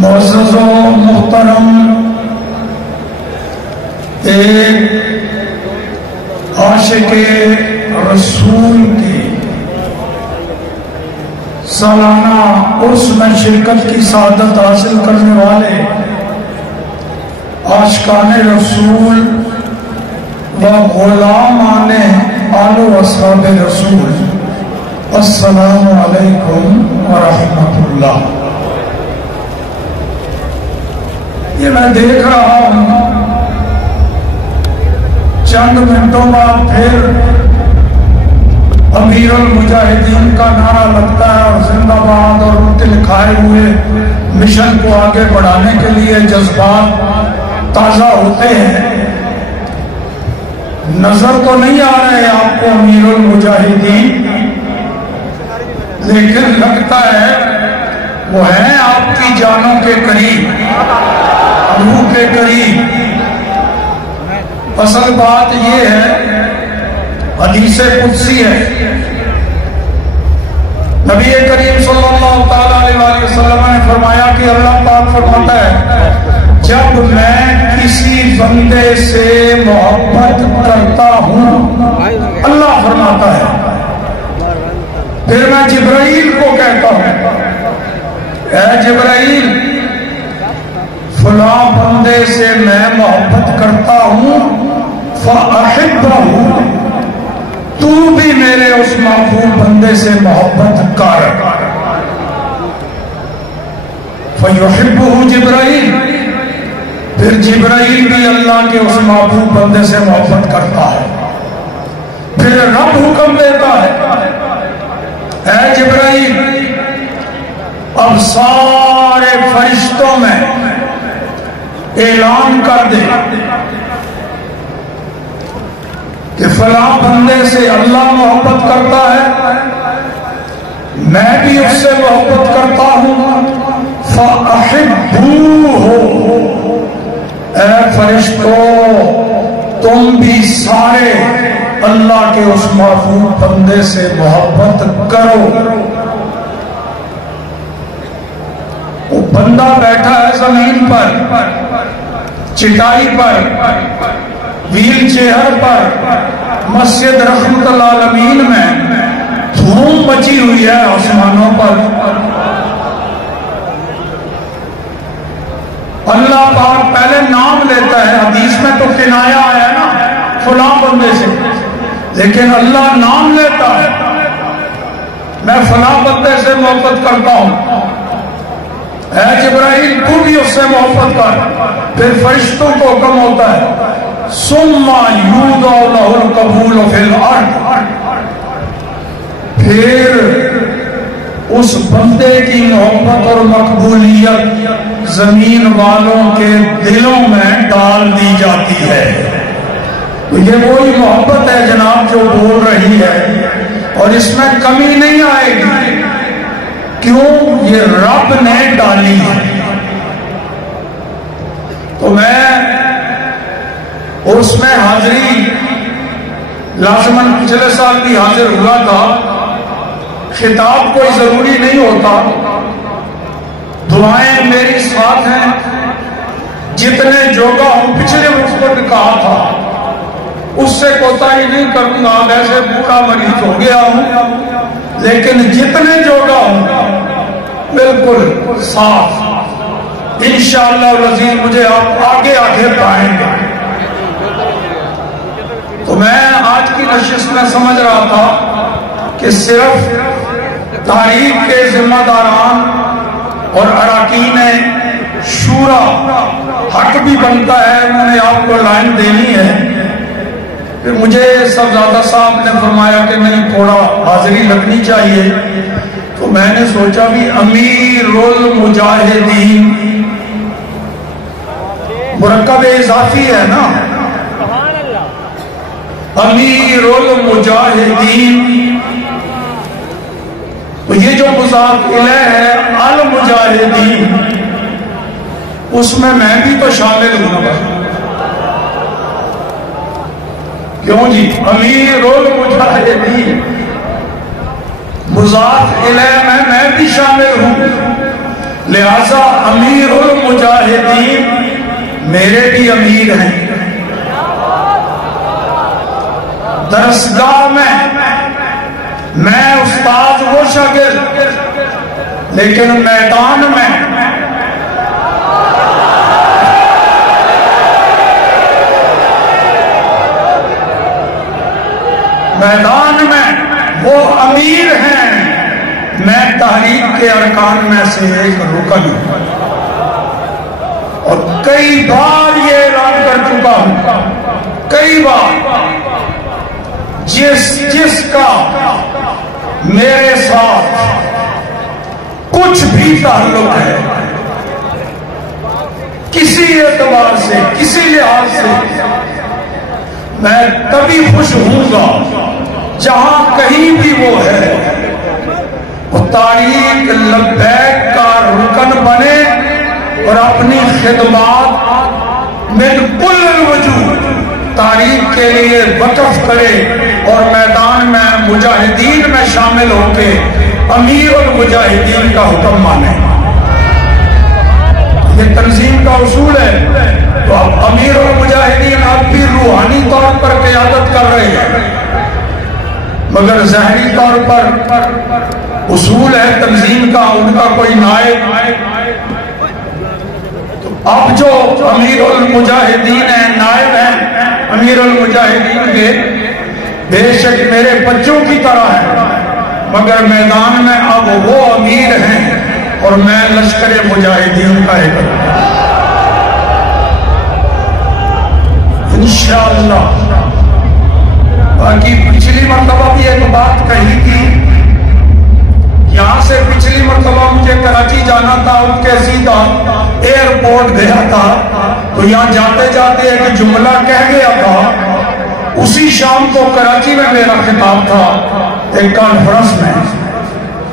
معزز و محترم ایک عاشق رسول کی سالانہ عرس میں شرکت کی سعادت حاصل کرنے والے عاشقان رسول و غلامان آل و اصحاب رسول، السلام علیکم ورحمۃ اللہ۔ یہ میں دیکھ رہا ہوں چند منٹوں بعد پھر امیر المجاہدین کا نعرہ لگتا ہے اور زندہ باد، اور ان کے لکھائے ہوئے مشن کو آگے بڑھانے کے لیے جذبات تازہ ہوتے ہیں۔ نظر تو نہیں آ رہے آپ کو امیر المجاہدین، لیکن لگتا ہے وہ ہیں آپ کی جانوں کے قریب، روح کے قریب۔ اصل بات یہ ہے، حدیث قدسی ہے، نبی کریم صلی اللہ تعالیٰ علیہ وسلم نے فرمایا کہ اللہ پاک فرماتا ہے جب میں کسی بندے سے محبت کرتا ہوں، اللہ فرماتا ہے، پھر میں جبرائیل کو کہتا ہوں اے جبرائیل فلاں بندے سے میں محبت کرتا ہوں فَأَحِبَّهُ، تو بھی میرے اس محبوب بندے سے محبت کر۔ فَيُحِبُّهُ جبرائیل، پھر جبرائیل بھی اللہ کے اس محبوب بندے سے محبت کرتا ہے۔ پھر رب حکم دیتا ہے اے جبرائیل اب سارے فرشتوں میں اعلان کر دے کہ فلاں بندے سے اللہ محبت کرتا ہے، میں بھی اس سے محبت کرتا ہوں، فَأَحِبُّوهُ، اے فرشتوں تم بھی سارے اللہ کے اس محبوب بندے سے محبت کرو۔ وہ بندہ بیٹھا ہے زمین پر، چٹائی پر، ویل چیئر پر، مسجد رحمت العالمین میں دھوم مچی ہوئی ہے آسمانوں پر۔ اللہ پاک پہلے نام لیتا ہے، حدیث میں تو کنایا آیا نا فلاں بندے سے، لیکن اللہ نام لیتا ہے میں فلاں بندے سے محبت کرتا ہوں، اے جبرائیل تو بھی اس سے محبت کر۔ پھر فرشتوں کو حکم ہوتا ہے ثم یوضع لہ القبول فی الارض، پھر اس بندے کی محبت اور مقبولیت زمین والوں کے دلوں میں ڈال دی جاتی ہے۔ تو یہ وہی محبت ہے جناب جو بول رہی ہے، اور اس میں کمی نہیں آئے گی، کیوں؟ یہ رب نے ڈالی ہے۔ تو میں اس میں حاضری لازماً پچھلے سال بھی حاضر ہوا تھا، خطاب کوئی ضروری نہیں ہوتا، دعائیں میری ساتھ ہیں، جتنے جوگا ہوں پچھلے وقت کہا تھا اس سے کوتاہی نہیں کروں گا، ویسے بوڑھا مریض ہو گیا ہوں، لیکن جتنے جوگا ہوں بالکل صاف، انشاءاللہ العزیز مجھے آپ آگے آگے پائیں گے۔ تو میں آج کی نشست میں سمجھ رہا تھا کہ صرف تحریک کے ذمہ داران اور اراکین شورا حق بھی بنتا ہے، انہوں نے آپ کو لائن دینی ہے، کہ مجھے سب زیادہ صاحب نے فرمایا کہ نہیں تھوڑا حاضری لگنی چاہیے، تو میں نے سوچا بھی امیر المجاہدین مرکب اضافی ہے نا، امیر المجاہدین، تو یہ جو مضاف الیہ ہے المجاہدین، اس میں بھی تو شامل ہوں گا، کیوں جی؟ امیر المجاہدین مضاف الیہ میں بھی شامل ہوں، لہذا امیر المجاہدین میرے بھی امیر ہیں. درسگاہ میں استاد وہ شاگرد، لیکن میدان میں وہ امیر ہیں. میں تحریک کے ارکان میں سے ایک رکن ہوں، اور کئی بار یہ اعلان کر چکا ہوں، کئی بار، جس کا میرے ساتھ کچھ بھی تعلق ہے کسی اعتبار سے، کسی لحاظ سے، میں تبھی خوش ہوں گا جہاں کہیں بھی وہ ہے وہ تاریخ لبیک کا رکن بنے اور اپنی خدمات من کل الوجوہ تاریخ کے لیے وقف کرے، اور میدان میں مجاہدین میں شامل ہو کے امیر المجاہدین کا حکم مانے. یہ تنظیم کا اصول ہے. تو اب امیر المجاہدین اب بھی روحانی طور پر قیادت کر رہے ہیں، مگر ظاہری طور پر اصول ہے تنظیم کا، ان کا کوئی نائب. اب جو امیر المجاہدین ہیں، نائب ہیں امیر المجاہدین کے، بے شک میرے بچوں کی طرح ہیں، مگر میدان میں اب وہ امیر ہیں اور میں لشکر مجاہدین کا ایک انشاءاللہ. باقی پچھلی مرتبہ بھی ایک بات کہی تھی، یہاں سے پچھلی مرتبہ مجھے کراچی جانا تھا، ان کے سیدھا ایئرپورٹ گیا تھا، تو یہاں جاتے جاتے ایک جملہ کہہ گیا تھا. اسی شام کو کراچی میں میرا خطاب تھا ایک کانفرنس میں،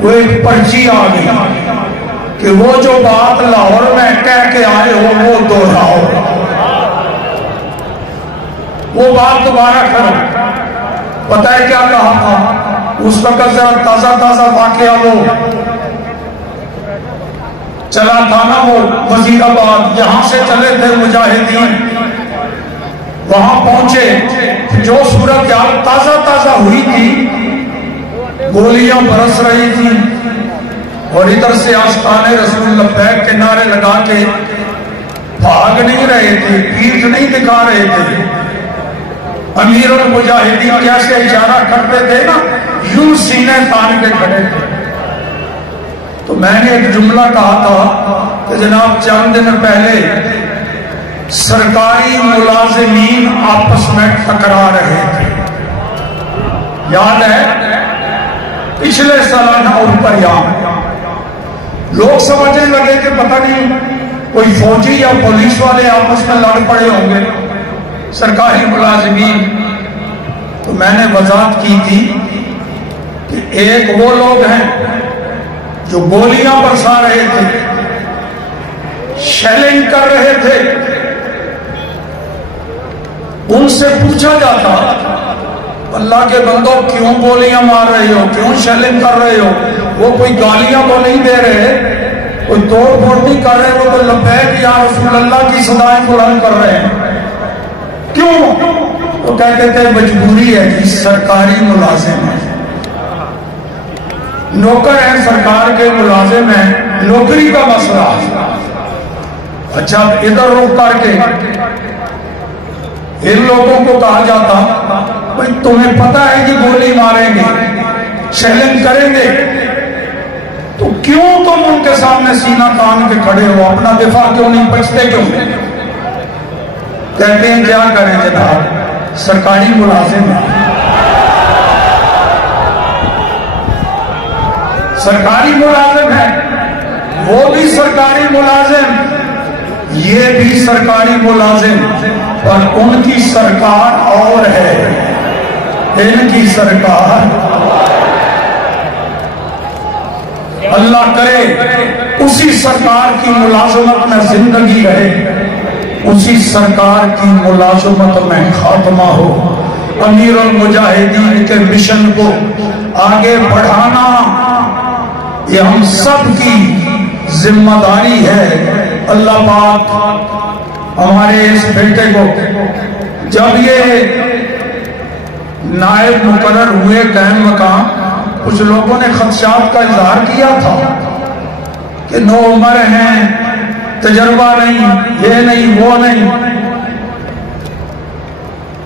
وہ ایک پرچی آ گئی کہ وہ جو بات لاہور میں کہہ کے آئے ہو وہ دوہراؤ، وہ بات دوبارہ کرو. پتہ ہے کیا کہا تھا اس وقت؟ ذرا تازہ واقعہ وہ چلا تھا نا، وہ وزیر آباد، یہاں سے چلے تھے مجاہدین، وہاں پہنچے، جو صورتحال تازہ ہوئی تھی، گولیاں برس رہی تھی، اور ادھر سے آستانے رسول لبیک کے نعرے لگا کے بھاگ نہیں رہے تھے، پیٹھ نہیں دکھا رہے تھے. امیر المجاہدین کیسے اشارہ کرتے تھے نا، یوں سینے تان کے کھڑے تھے. تو میں نے ایک جملہ کہا تھا کہ جناب چند دن پہلے سرکاری ملازمین آپس میں ٹکرا رہے تھے، یاد ہے؟ پچھلے سالانہ اوپریان لوگ سمجھنے لگے کہ پتہ نہیں کوئی فوجی یا پولیس والے آپس میں لڑ پڑے ہوں گے، سرکاری ملازمین. تو میں نے وضاحت کی تھی کہ ایک وہ لوگ ہیں جو گولیاں برسا رہے تھے، شیلنگ کر رہے تھے، ان سے پوچھا جاتا اللہ کے بندوں کیوں گولیاں مار رہے ہو، کیوں شیلنگ کر رہے ہو؟ وہ کوئی گالیاں تو نہیں دے رہے، کوئی توڑ پھوڑ نہیں کر رہے، وہ تو لبیک یا رسول اللہ کی صدائیں بلند کر رہے ہیں. کیوں؟ وہ کہتے تھے مجبوری ہے کہ سرکاری ملازم ہیں، نوکر ہیں، سرکار کے ملازم ہیں، نوکری کا مسئلہ. اچھا ادھر رک کر کے ان لوگوں کو کہا جاتا بھائی تمہیں پتا ہے کہ گولی ماریں گے، شیلنگ کریں گے، تو کیوں تم ان کے سامنے سینہ تان کے کھڑے ہو، اپنا دفاع کیوں نہیں، بچتے کیوں؟ کہتے ہیں کیا کریں جناب، سرکاری ملازم ہیں، سرکاری ملازم ہے، وہ بھی سرکاری ملازم، یہ بھی سرکاری ملازم، اور ان کی سرکار اور ہے، ان کی سرکار اللہ کرے اسی سرکار کی ملازمت میں زندگی رہے، اسی سرکار کی ملازمت میں خاتمہ ہو. امیر المجاہدین کے مشن کو آگے بڑھانا یہ ہم سب کی ذمہ داری ہے۔ اللہ پاک ہمارے اس بیٹے کو جب یہ نائب مقرر ہوئے قائم مقام، کچھ لوگوں نے خدشات کا اظہار کیا تھا کہ نو عمر ہیں، تجربہ نہیں، یہ نہیں وہ نہیں۔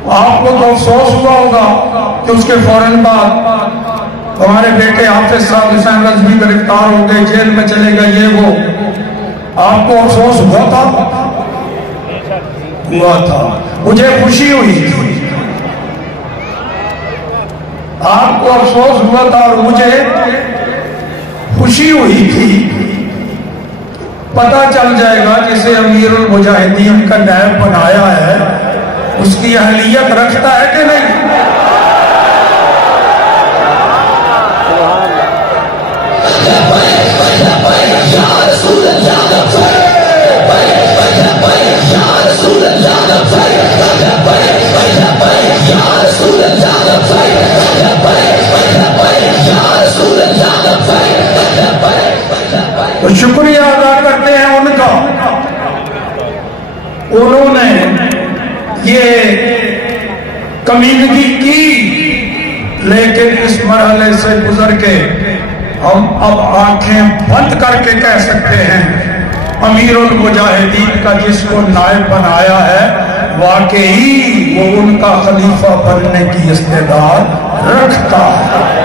آپ کو تو افسوس ہوا ہوگا کہ اس کے فوراً بعد ہمارے بیٹے حافظ صاحب حسین رضوی گرفتار ہو گئے، جیل میں چلے گئے، یہ وہ۔ آپ کو افسوس ہوا تھا؟ مجھے خوشی ہوئی تھی۔ آپ کو افسوس ہوا تھا اور مجھے خوشی ہوئی تھی۔ پتہ چل جائے گا جسے امیر المجاہدین کا نائب بنایا ہے اس کی اہلیت رکھتا ہے کہ نہیں۔ تو شکریہ ادا کرتے ہیں ان کا، انہوں نے یہ کمیونٹی کی، لیکن اس مرحلے سے گزر کے ہم اب آنکھیں بند کر کے کہہ سکتے ہیں امیر المجاہدین کا جس کو نائب بنایا ہے واقعی وہ ان کا خلیفہ بننے کی استعداد رکھتا ہے۔